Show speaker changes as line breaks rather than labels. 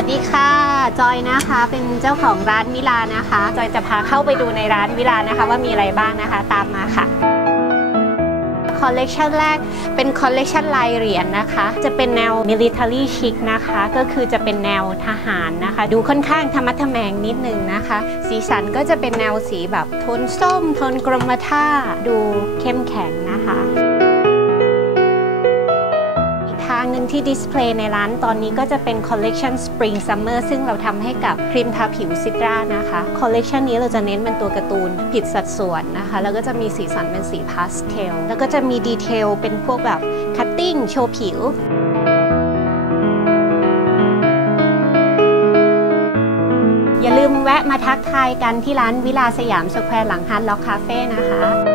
วัสดีค่ะ จอยนะคะ เป็นเจ้าของร้านวิลานะคะ จอยจะพาเข้าไปดูในร้านวิลานะคะ ว่ามีอะไรบ้างนะคะ ตามมาค่ะคอลเลกชันแรกเป็นคอลเลกชันลายเหรียญนะคะ จะเป็นแนว military chic นะคะ ก็คือจะเป็นแนวทหารนะคะ ดูค่อนข้างธรรมะทแมงนิดนึงนะคะ สีสันก็จะเป็นแนวสีแบบโทนส้มโทนกรมท่าดูเข้มแข็งนะคะ ทางหนึ่งที่ดิสเพลย์ในร้านตอนนี้ก็จะเป็นคอลเล t ชัน Spring Summer ซึ่งเราทำให้กับครีมทาผิวซิตรานะคะคอลเล t ชันนี้เราจะเน้นเป็นตัวการ์ตูนผิดสัดส่วนนะคะ แล้วก็จะมีสีสันเป็นสีพาสเทลแล้วก็จะมีดีเทลเป็นพวกแบบคัตติ้งโชว์ผิวอย่าลืมแวะมาทักทายกันที่ร้านวิลาสยามสแควร์หลังฮาร์ดล็อกคาเฟ่นะคะ